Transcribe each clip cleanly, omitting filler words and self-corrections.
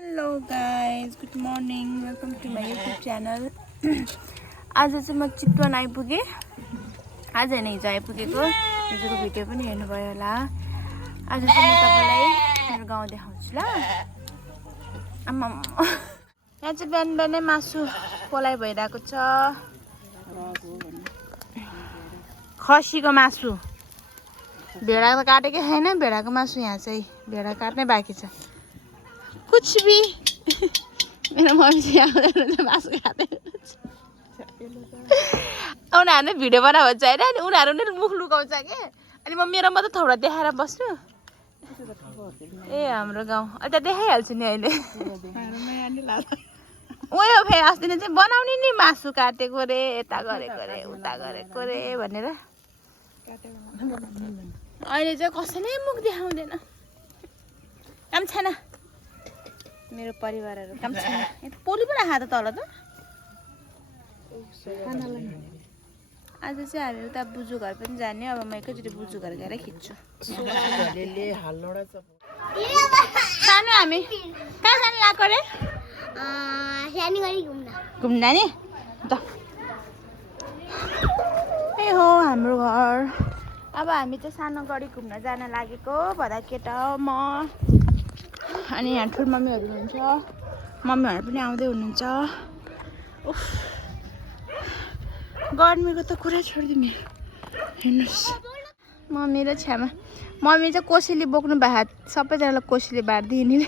Hello guys, good morning, welcome to my YouTube channel. आज चाहिँ म चितवन आइपुगेँ। आज होइन, हिजो आइपुगेको। हिजोको भिडियो पनि हेर्नुभयो होला। आज चाहिँ म तपाईँलाई मेरो गाउँ देखाउँछु ल। आम्मा, यहाँ चाहिँ बिहान बिहानै मासु पोलाइ भइरहेको छ। खसीको मासु, भेडा त काटेकै छैन। भेडाको मासु यहाँ चाहिँ भेडा काट्नै बाँकी छ। कुछ भी मेरो मम्मी चाहिँ आउँदा मासु खाँदै उनीहरूले भिडियो बनाएको हुन्छ होइन। अनि उनीहरू नै मुख लुकाउँछ कि। अनि म मेरो मात्रै थोडा देखाएर बस्नु। ए हाम्रो गाउँ अहिले त देखाइहाल्छु नि अहिले। उयो फेरि अस्ति नै चाहिँ बनाउने नि मासु काटेको रे, यता गरेको रे, उता गरेको रे भनेर। अहिले चाहिँ कसैले मुख देखाउँदैन। काम छैन मेरो परिवारहरू, काम छैन। पोली पो राख त तल त। आज चाहिँ हामी उता बुजु घर पनि जाने। अब म एकैचोटि बुजु घर गएर खिच्छु। सानो हामी कहाँ जानु लाग्यो रे? घुम्न नि त। ए हो हाम्रो घर। अब हामी चाहिँ सानो गढी घुम्न जान लागेको। भदा केटा म अनि यहाँ ठुलो मम्मीहरू हुनुहुन्छ। मम्मीहरू पनि आउँदै हुनुहुन्छ। उफ, गर्मीको त कुरा छोडिदिने। हेर्नुहोस् मम्मी र छ्यामा। मम्मी चाहिँ कोसेली बोक्नु भएको। सबैजनालाई कोसेली बाँडिदियो नि।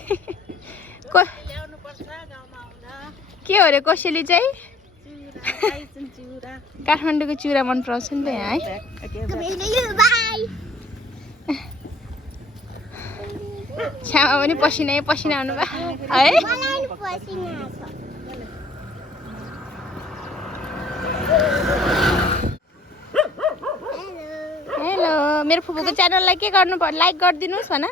के हो अरे कोसेली चाहिँ? काठमाडौँको चिउरा मन पराउँछ नि त यहाँ है। छ्यामा पनि पसिना पसिना आउनु भयो है। हेलो, मेरो फुपूको च्यानललाई के गर्नु पर्यो? लाइक गरिदिनुहोस् भन।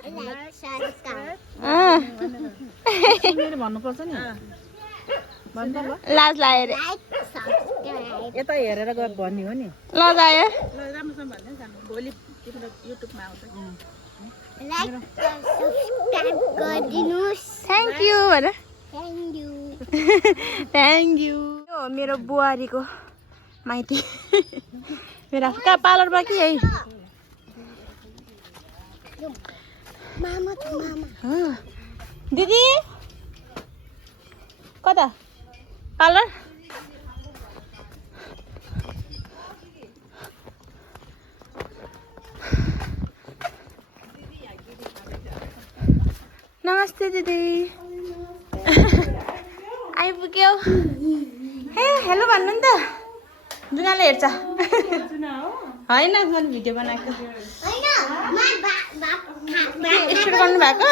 लाज लाग्यो अरे। यता हेरेर गएर भन्ने हो नि। ल जायो। भोलि युट्युबमा आउँछ। थ्याङ्क यू भन। Thank you. यो मेरो बुहारीको माइती। मेरो कहाँ पार्लरमा कि है। दिदी कता पार्लर? नमस्ते दिदी। आइपुग्यो। हे हेलो भन्नु नि त। जुनाले हेर्छ होइन, मैले भिडियो बनाएको। स्टोर गर्नु भएको?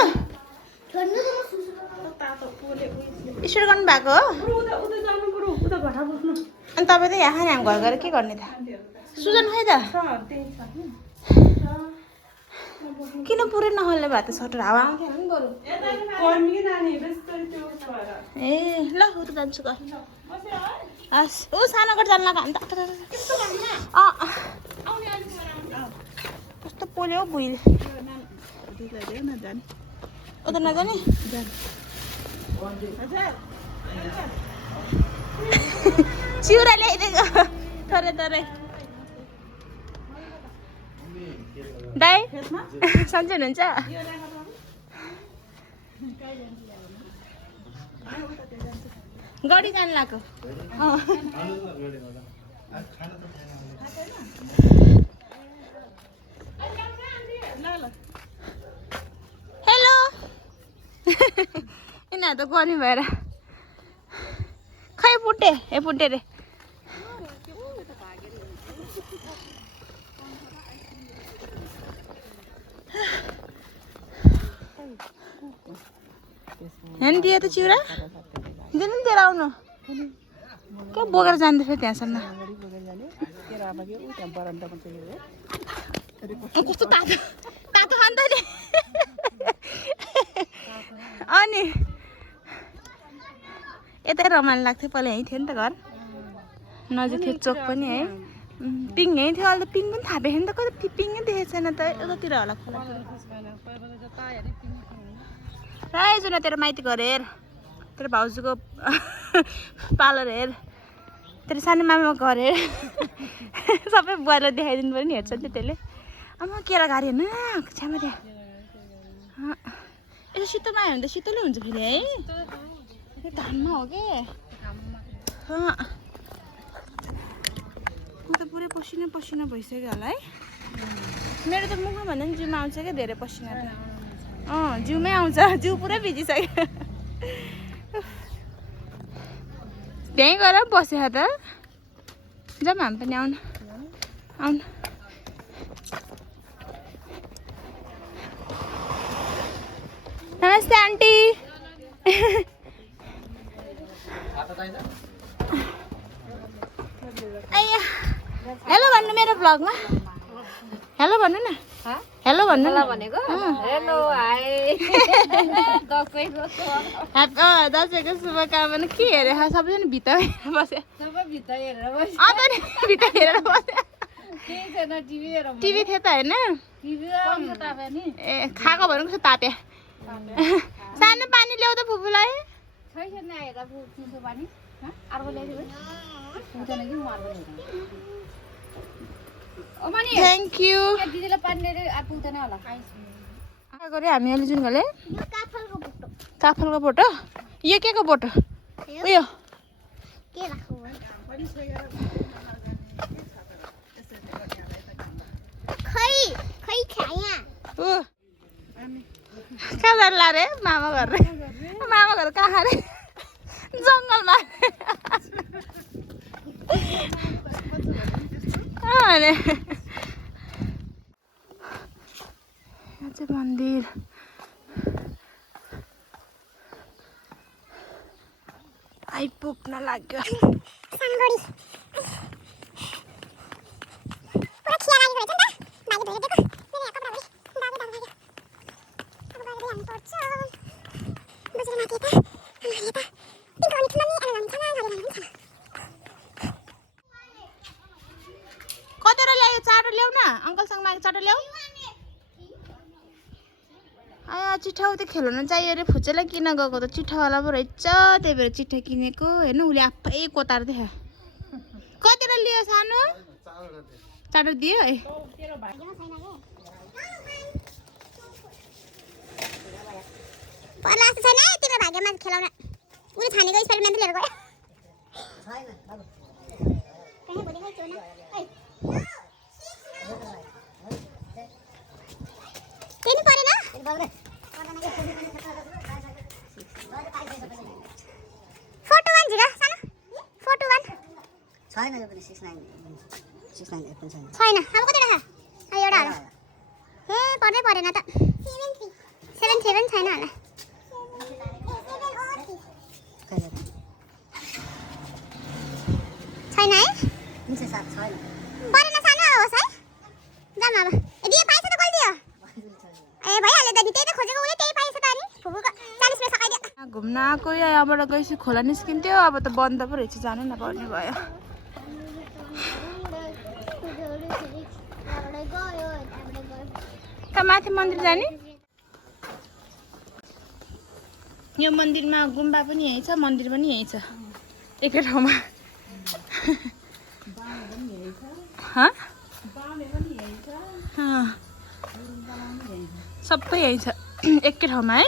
स्टोर गर्नु भएको हो? अनि तपाईँ त यहाँ हामी घर गएर के गर्ने त? सुजन खै त? किन पुरै नहल्ने भएको त? सटर हावा आउँथ्यो नि बरु। ए ल उता जान्छु ग। हस् ऊ सानो घर जानु लाग्यो अन्त। कस्तो पोल्यो हौ बुइले। उता नजाने? चिउरा ल्याइदिएको थोरै थोरै। दाइ सन्चै हुनुहुन्छ? गडी जानु लाग्यो। हेलो। यिनीहरू त गर्मी भएर खै पुट्टे। ए पुट्टे रे। हेर्नु दियो त चिउरा दिनु नि दिएर आउनु। के बोकेर जाँदै थियो त्यहाँसम्म? कस्तो तातो तातो खान्छ नि। अनि यतै रमाइलो लाग्थ्यो पहिला। यहीँ थियो नि त घर, नजिक थियो चोक पनि है। पिङ यहीँ थियो। अहिले त पिङ पनि थापेको नि त। कता पिङै देखेको छैन त। यतातिर होला खोला। प्रायः जुन तेरो माइती घर हेर तेरो भाउजूको पार्लर हेर तेरो सानो मामाको घर हेर सबै बुवालाई देखाइदिनु पऱ्यो नि हेर्छ नि त्यसले आमा केरा घारी हेर्न छ्यामा त्यहाँ यसो शीतलमा आयो भने त शीतलै हुन्छ फेरि है घाममा हो के म त पुरै पसिना पसिना भइसक्यो होला है मेरो त मुखमा भन्दा पनि जिउमा आउँछ क्या धेरै पसिना त जिउमै आउँछ जिउ पुरै भिजिसक्यो त्यहीँ गएर बस्यो त जाउँ हामी पनि आउनु आउनु नमस्ते आन्टी हेलो भन्नु मेरो ब्लगमा हेलो भन्नु न हेलो भन्नु न भनेको हेलो हाई दसैँको शुभकामना के हेरे सबैजना भित्र बस्यो भित्र हेरेर बस्यो टिभी थियो त होइन ए खाएको भनौँ कस्तो ताप्या सानो पानी ल्याउ त फुपूलाई थ्याङ्क यू हामी अहिले जुन गले काफलको फोटो यो के को फोटो उयो कहाँ जान्ला रे मामा घर कहाँ रे जङ्गलमा यहाँ चाहिँ मन्दिर आइपुग्न लाग्यो कतिवटा ल्यायो चाटो ल्याउ न अङ्कलसँग मागे चाटो ल्याऊ चिठा त खेलाउनु चाहियो अरे फुच्चेलाई किन गएको त चिठावाला पो रहेछ त्यही भएर चिठा किनेको हेर्नु उसले आफै कोतार देखा कतिवटा लियो सानो चाटो दियो है पर्ला जस्तो छैन तिम्रो भाग्यमा खेलाउन उसले छानेको एक्सपेरिमेन्ट लिएर गयो केही परेन फोटो 1 0 सानो फोटो 1 छैन यो पनि 69 छैन अब कति राख एउटा हाल हे पर्दै परेन त 77 छैन होला छैन है 307 छैन परेन सानो अब होस् है जाम अब यदि पाएछ त कहिले दियो ए भइहाल्यो त नि त्यही त खोजेको उले त्यही पाएछ त अनि फुफुको 40 रुपैयाँ सकाइदियो घुम्न आएको यहाँबाट गएपछि खोला निस्किन्थ्यो अब त बन्द पो रहेछ जानै नपर्ने भयो कहाँ माथि मन्दिर जाने यो मन्दिरमा गुम्बा पनि यही छ मन्दिर पनि यही छ एकै ठाउँमा सबै यही छ एकै ठाउँमा है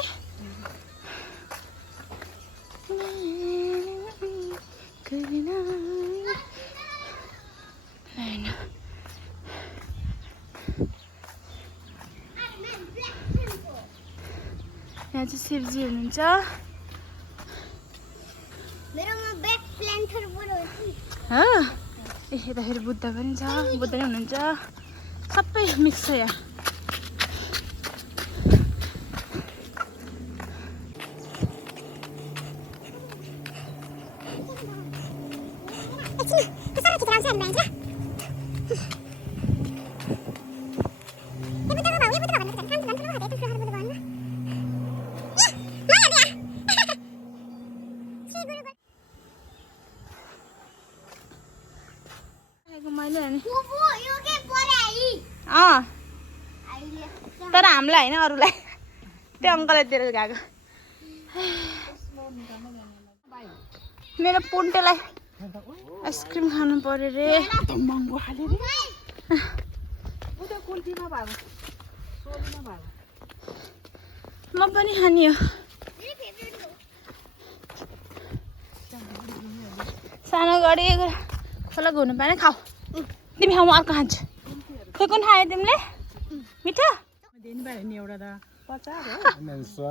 यहाँ चाहिँ शिवजी हुनुहुन्छ मेरोमा ब्याक प्लान्टर पुरो हो ए यता फेरि बुद्ध पनि छ बुद्ध नै हुनुहुन्छ सबै मिक्स छ यहाँ तर हामीलाई होइन अरूलाई त्यो अङ्कललाई दिएर गएको मेरो पुन्टेलाई आइसक्रिम खानु पर्यो रे महँगो खाले रे म पनि खाने हो सानो गरी खोला घुम्नु पाएन खाऊ तिमी खाऊ म अर्को खान्छु त्यो कुन खायो तिमीले मिठो दिनु भयो नि एउटा त 50 हो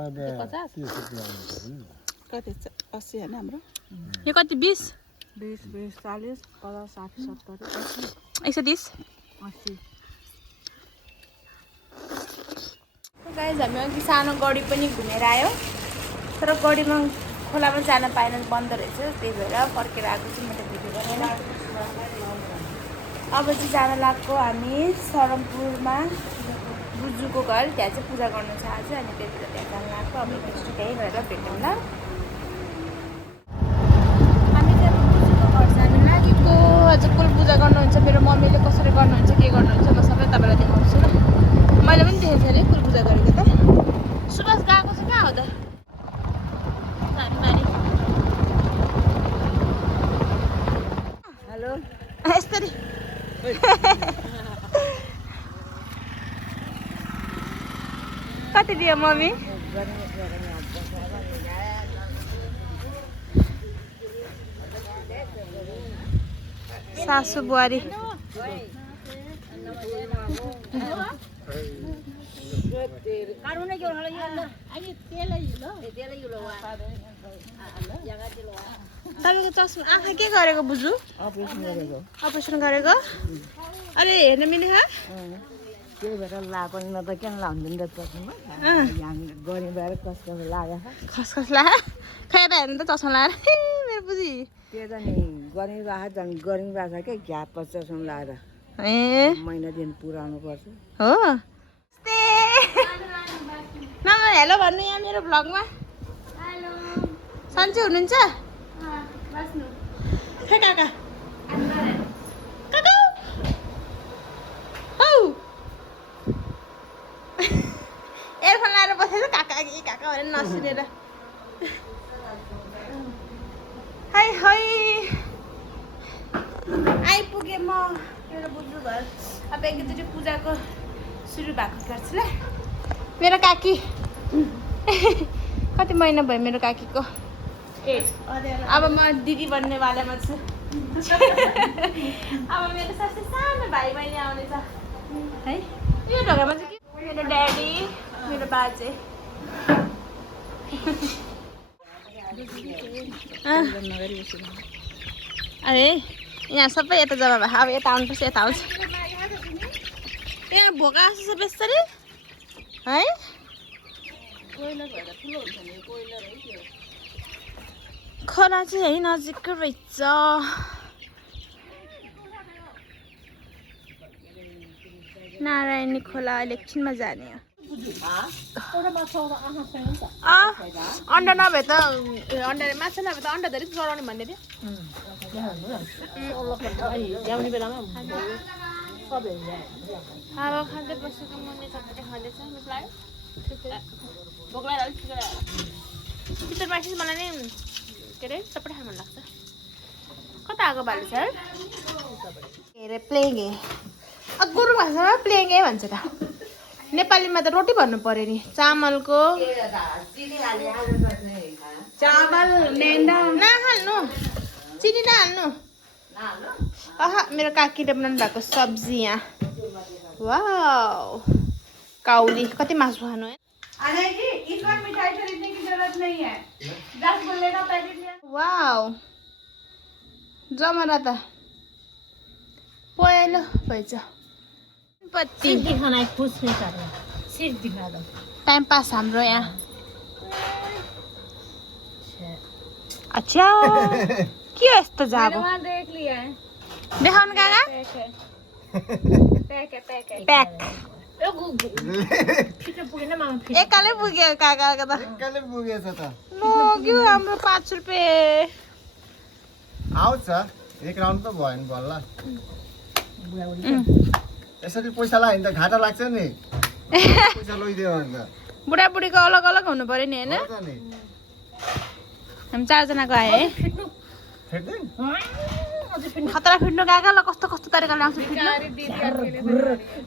कति 80 हैन हाम्रो यो कति 20 20 40 50 60 70 130 80 गाइस हामी अघि सानो गढी पनि घुमेर आयो तर गढीमा खोलामा जान पाएन बन्द रहेछ त्यही भएर फर्केर आएको चाहिँ मैले भिडियो बनाएन अब चाहिँ जान लाग्यो हामी सरमपुरमा बुजुको घर त्यहाँ चाहिँ पूजा गर्नु छ आज अनि त्यही भएर त्यहाँ जान लाग्यो अब एकचोटि त्यहीँ गएर भेटौँ ल हामी चाहिँ अब बुजुको घर जानु लागेको आज कुल पूजा गर्नुहुन्छ मेरो मम्मीले कसरी गर्नुहुन्छ के गर्नुहुन्छ म सबै तपाईँलाई देखाउँछु ल मैले पनि देखेको थिएँ अरे कुल पूजा गरेको त सुभाष गएको छ कहाँ हो त हेलो यस्तरी कति दियो मम्मी सासू बुहारी तपाईँको चस्मा आँखा के गरेको बुझु अपरेसन गरेको अरे हेर्न मिल्यो त्यही भएर लाग्यो न त किन लाउँदैन त चस्मा गरी भएर कस्तो लाग्यो खसखस लाग्यो खै त हेर्नु त चस्मा लगाएर मेरो बुझी त्यो त नि गर्मी भएको झन् गर्मी भएको छ क्या घ्याप पर्छ चस्मा लगाएर ए महिना दिन पुऱ्याउनु पर्छ हो मामा हेलो भन्नु यहाँ मेरो भ्लगमा सन्चै हुनुहुन्छ खै काका काका हौ एयरफोन लगाएर बसेको काका कि काका भनेर नसुनेर हाई हाई आइपुगेँ म मेरो बुझ्नु घर अब एकचोटि पूजाको सुरु भएको गर्छु ल मेरो काकी कति महिना भयो मेरो काकीको अब म दिदी बन्नेवालामा छु अब मेरो सबसे सानो भाइ बहिनी आउनेछ है यो ढोकामा चाहिँ के मेरो ड्याडी मेरो बाजे अरे यहाँ सबै यता जम्मा भयो अब यता आउनुपर्छ यता आउँछ यहाँ भोका आएको छ बेस्तरी है खोला चाहिँ है नजिकै रहेछ नारायणी खोला अहिले एकछिनमा जाने हो अन्डा नभए त अन्डा माछा नभए त अन्डा धेरै चढाउने भन्ने थियो ल्याउने बेलामा हावा खाँदै बसेको मुनि चटपटे खाँदैछ मिस लाग्यो भोक लागेर अलिक छिटो चिकन मासु मलाई नै के अरे चटपटे खानु मन लाग्छ कता आएको बालु सर के अरे प्लेङ्गे गुरुङ भाषामा प्लेङ्गे भन्छ त नेपालीमा त रोटी भन्नु पर्यो नि चामलको चामल नहाल्नु चिनी नहाल्नु मेरो काकीले बनाउनु भएको सब्जी यहाँ वाउ काउली कति मासु खानु है वाउ जमरा त पहेँलो भएछ टाइम पास हाम्रो यहाँ अच्छा के हो यस्तो जाबो देखाउनु काका प्याक एकालै पुग्यो काकाको त लग्यो हाम्रो 5 रुपियाँ आउँछ एक राउन्ड त भयो नि बल्ल यसरी पैसा लाग्यो भने त घाटा लाग्छ नि पैसा लैदियो भने त बुढाबुढीको अलग अलग हुनु पर्यो नि होइन हो त नि हामी 4 जनाको आए है फेर्दै खतरा फिट्नु गएको ल कस्तो कस्तो तरिकाले आउँछ फिट्नु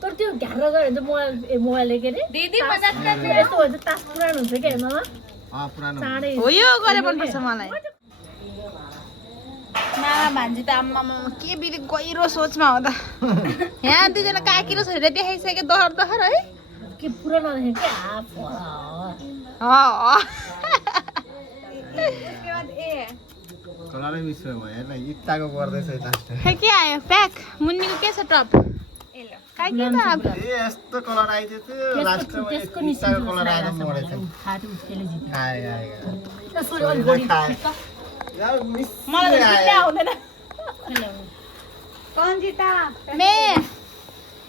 तर त्यो घ्यार गयो भने चाहिँ मोबाइलले के अरे दिदी यस्तो भन्छ तास पुरानो हुन्छ क्या मामा पुरानो चाँडै हो यो गरे मनपर्छ मलाई मामा भान्जी त आम्मामा के बिरी गहिरो सोचमा हो त यहाँ दुईजना काकी र छोरी देखाइसक्यो दहर दहर है के पुरानो देखेँ क्या कलरै मिस्रो भयो हेर्न इट्टाको गर्दैछ लास्ट खै के आयो प्याक मुन्नीको के छ टप काकी त अब ए यस्तो कलर आइदियो थियो लास्टमा इट्टाको कलर आएर मरेछ फाट्यो उसले जित्यो आए मलाई त जित्दै आउँदैन कौन जिता मैं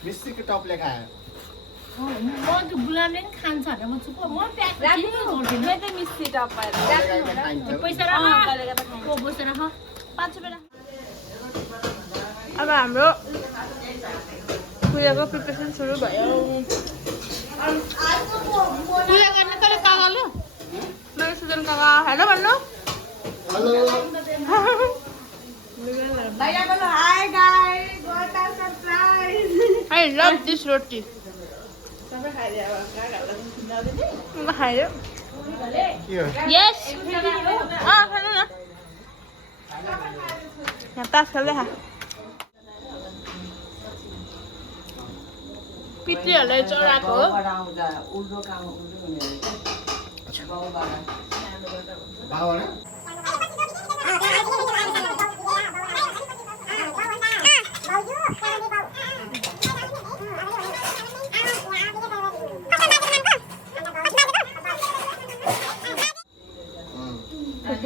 मिस्टीको टपले खायो म त्यो गुलामले नि खान्छ भनेर म चुप म प्याक गर्दिनँ मैं तो मिस्टी टप पाएर पैसा राख पैसा राख 5 रुपैयाँ अब हाम्रो पूजाको प्रिपरेसन सुरु भयो पूजा गर्ने तर काकाले मेरो सुजन काका हेलो भन्नु hello hi guys what a surprise I love this roti खायो के हो यस खानु न यहाँ तास खेल्दै खा पितृहरूलाई चढाएको हो बाबा न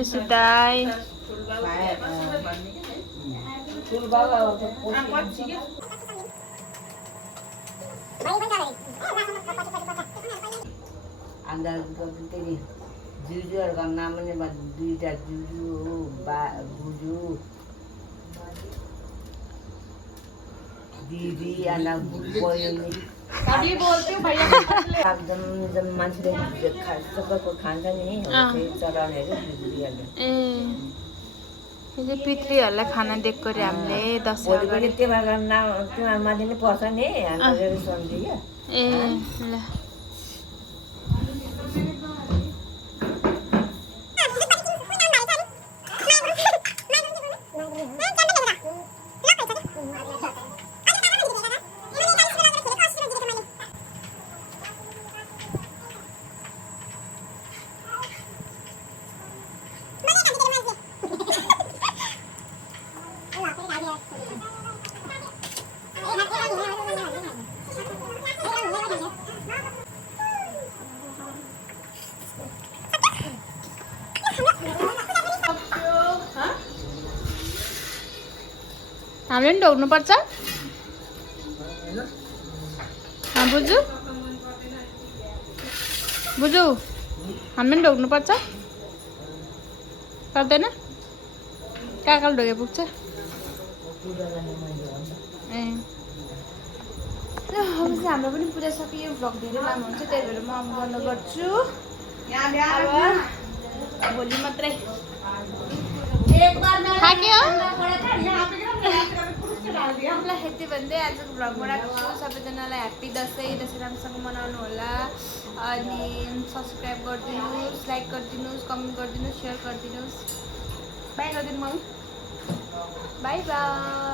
सिधाई जुजूहरूको नाम पनि दुईवटा जुजू हो बुजू दिदी अन्त बहिनी जब मान्छेले सबैको खान्छ नि चढाउनेहरू जुजूहरूले ए यो चाहिँ पितृहरूलाई खाना दिएको अरे हामीले दसैँ भोलि पनि त्यो भएर नाम त्यो माथि नै पर्छ नि हाम्रो सम्झि क्या ए ल हामीले पनि ढोग्नुपर्छ बुझु बुझु हामी पनि ढोग्नुपर्छ पर्दैन काकाले ढोगे पुग्छ ए र अब चाहिँ हाम्रो पनि पूजा सकियो भ्लग धेरै लामो हुन्छ त्यही भएर म गर्न गर्छु अब भोलि मात्रै थाक्यो ल यति भन्दै आजको भ्लगमा राख्छु सबैजनालाई ह्याप्पी दसैँ राम्रोसँग मनाउनु होला अनि सब्सक्राइब गरिदिनुहोस् लाइक गरिदिनुहोस् कमेन्ट गरिदिनुहोस् सेयर गरिदिनुहोस् बाई गरिदिनु मम्मी बाई बाई